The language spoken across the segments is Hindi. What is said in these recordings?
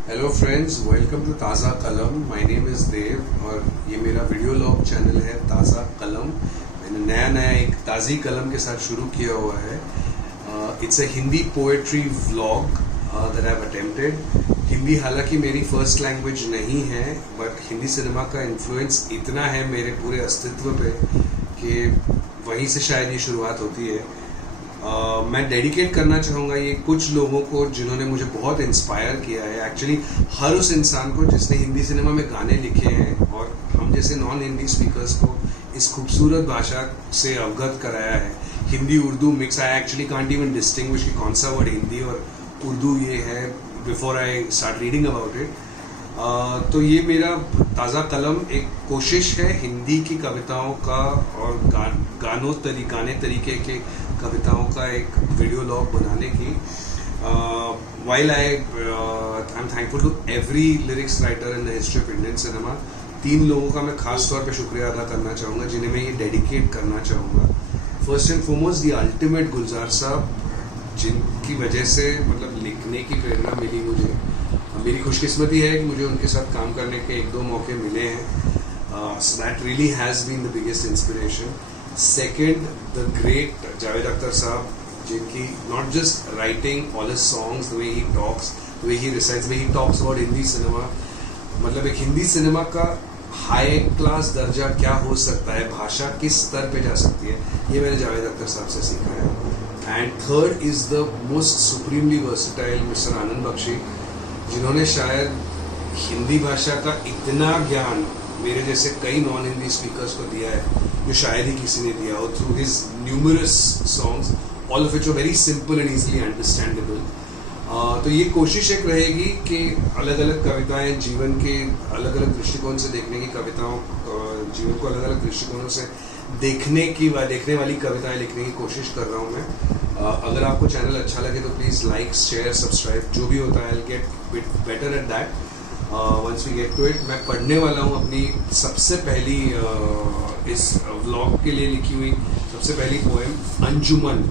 हेलो फ्रेंड्स, वेलकम टू ताज़ा कलम। माय नेम इज़ देव और ये मेरा वीडियो लॉग चैनल है ताज़ा कलम। मैंने नया एक ताज़ी कलम के साथ शुरू किया हुआ है। It's a Hindi poetry vlog that I have attempted. Hindi हालांकि मेरी फर्स्ट लैंग्वेज नहीं है, बट हिंदी सिनेमा का इन्फ्लुएंस इतना है मेरे पूरे अस्तित्व पे कि वहीं से शायद ये शुरुआत होती है। मैं डेडिकेट करना चाहूँगा ये कुछ लोगों को जिन्होंने मुझे बहुत इंस्पायर किया है। एक्चुअली हर उस इंसान को जिसने हिंदी सिनेमा में गाने लिखे हैं और हम जैसे नॉन हिंदी स्पीकर्स को इस खूबसूरत भाषा से अवगत कराया है। Hindi Urdu mix. I actually can't even distinguish कि कौन सा वर्ड हिंदी और उर्दू ये है before I start reading about it. तो ये मेरा ताज़ा कलम एक कोशिश है हिंदी की कविताओं का और गाने तरीके के कविताओं का एक वीडियो लॉग बनाने की। While I am thankful to every lyrics writer in the history of Indian cinema. 3 लोगों का मैं खास तौर पे शुक्रिया अदा करना चाहूँगा जिन्हें मैं ये डेडिकेट करना चाहूँगा। First and foremost the ultimate Gulzar साहब, जिनकी वजह से मतलब लिखने की प्रेरणा मिली मुझे। मेरी खुशकिस्मती है कि मुझे उनके साथ काम करने के 1-2 मौके मिले हैं। So that really has been the biggest inspiration. Second, the great Javed Akhtar sahab, जिनकी not just writing all his songs, the way he talks, the way he recites, the way he talks about Hindi cinema. मतलब एक हिंदी सिनेमा का हाई क्लास दर्जा क्या हो सकता है, भाषा किस स्तर पे जा सकती है, ये मैंने जावेद अख्तर साहब से सीखा है। And third is the most supremely versatile mister Anand Bakshi, जिन्होंने शायद हिंदी भाषा का इतना ज्ञान मेरे जैसे कई नॉन हिंदी स्पीकर्स को दिया है जो शायद ही किसी ने दिया हो, through his numerous songs, all of which are very simple and easily understandable. तो ये कोशिश एक रहेगी कि अलग अलग कविताएं जीवन के अलग अलग दृष्टिकोण से देखने की कविताओं, जीवन को अलग अलग दृष्टिकोणों से देखने वाली कविताएं लिखने की कोशिश कर रहा हूँ मैं। अगर आपको चैनल अच्छा लगे तो प्लीज़ लाइक, शेयर, सब्सक्राइब, जो भी होता है। I get better at that once we get to it. मैं पढ़ने वाला हूँ अपनी सबसे पहली इस व्लॉग के लिए लिखी हुई सबसे पहली पोएम अंजुमन।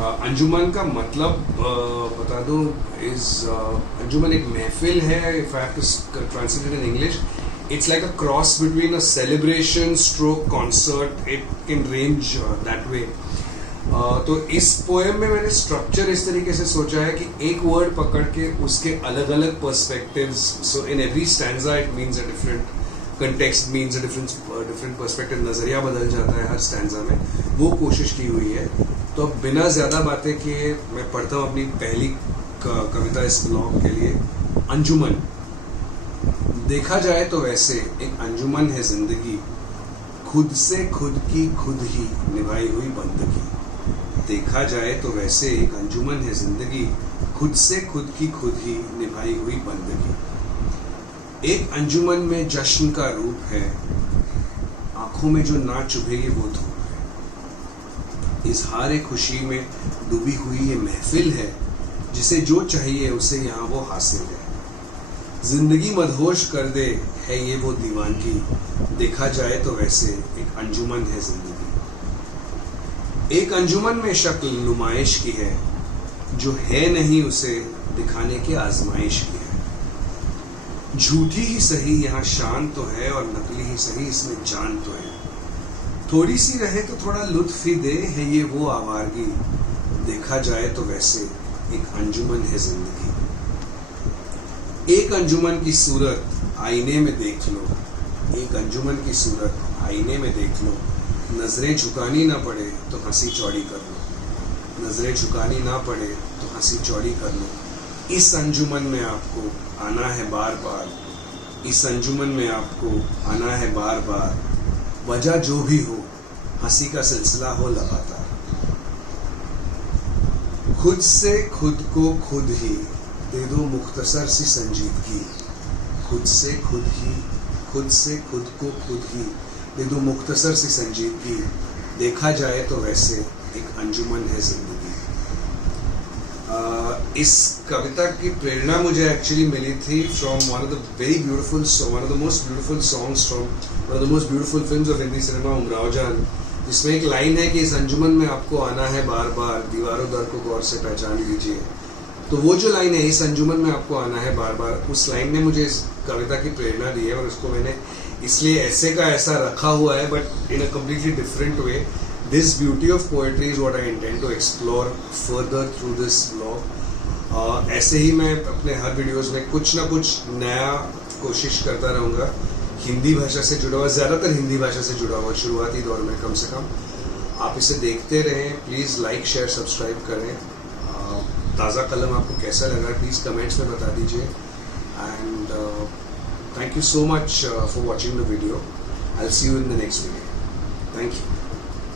अंजुमन का मतलब बता दूँ, अंजुमन एक महफिल है। If I have to translate in English, it's like a cross between a celebration stroke concert. It can range that way. तो इस पोएम में मैंने स्ट्रक्चर इस तरीके से सोचा है कि एक वर्ड पकड़ के उसके अलग अलग perspectives, so in every stanza it means a different context, means a different perspective, नजरिया बदल जाता है हर स्टैंजा में, वो कोशिश की हुई है। तो अब बिना ज़्यादा बातें किए मैं पढ़ता हूँ अपनी पहली कविता इस ब्लॉग के लिए। अंजुमन। देखा जाए तो वैसे एक अंजुमन है जिंदगी, खुद से खुद की खुद ही निभाई हुई बंदगी। देखा जाए तो वैसे एक अंजुमन है जिंदगी, खुद से खुद की खुद ही निभाई हुई बंदगी। एक अंजुमन में जश्न का रूप है, आंखों में जो ना चुभेगी वो धूप है। इजहार खुशी में डूबी हुई ये महफिल है, जिसे जो चाहिए उसे यहाँ वो हासिल है। जिंदगी मदहोश कर दे है ये वो दीवानगी, देखा जाए तो वैसे एक अंजुमन है जिंदगी। एक अंजुमन में शक्ल नुमाइश की है, जो है नहीं उसे दिखाने की आजमाइश की है। झूठी ही सही यहाँ शान तो है, और नकली ही सही इसमें जान तो है। थोड़ी सी रहे तो थोड़ा लुत्फ ही दे है ये वो आवारगी, देखा जाए तो वैसे एक अंजुमन है जिंदगी। एक अंजुमन की सूरत आईने में देख लो, एक अंजुमन की सूरत आईने में देख लो। नजरें झुकानी ना पड़े तो हंसी चौड़ी कर लो, नजरें झुकानी ना पड़े तो हंसी चौड़ी कर लो। इस अंजुमन में आपको आना है बार बार, इस अंजुमन में आपको आना है बार बार। वजह जो भी हो, हंसी का सिलसिला हो लगातार। खुद से खुद को खुद ही दे दो मुख्तसर सी संजीदगी, खुद से खुद को खुद ही दे दो मुख्तसर सी संजीदगी। देखा जाए तो वैसे एक अंजुमन है जिंदगी। इस कविता की प्रेरणा मुझे एक्चुअली मिली थी from one of the most beautiful songs from one of the most beautiful films of Hindi cinema, Umrao जान, जिसमें एक लाइन है कि इस अंजुमन में आपको आना है बार बार, दीवारों दर को गौर से पहचान लीजिए। तो वो जो लाइन है, इस अंजुमन में आपको आना है बार बार, उस लाइन ने मुझे इस कविता की प्रेरणा दी है और उसको मैंने इसलिए ऐसे का ऐसा रखा हुआ है, but in a completely different way. This beauty of poetry is what I intend to explore further through this blog. ऐसे ही मैं अपने हर वीडियोस में कुछ ना कुछ नया कोशिश करता रहूँगा, हिंदी भाषा से जुड़ा हुआ, ज़्यादातर हिंदी भाषा से जुड़ा हुआ शुरुआती दौर में कम से कम. आप इसे देखते रहें, प्लीज़ लाइक शेयर सब्सक्राइब करें. ताज़ा कलम आपको कैसा लगा प्लीज़ कमेंट्स में बता दीजिए. And thank you so much for watching the video. I'll see you in the next video. Thank you.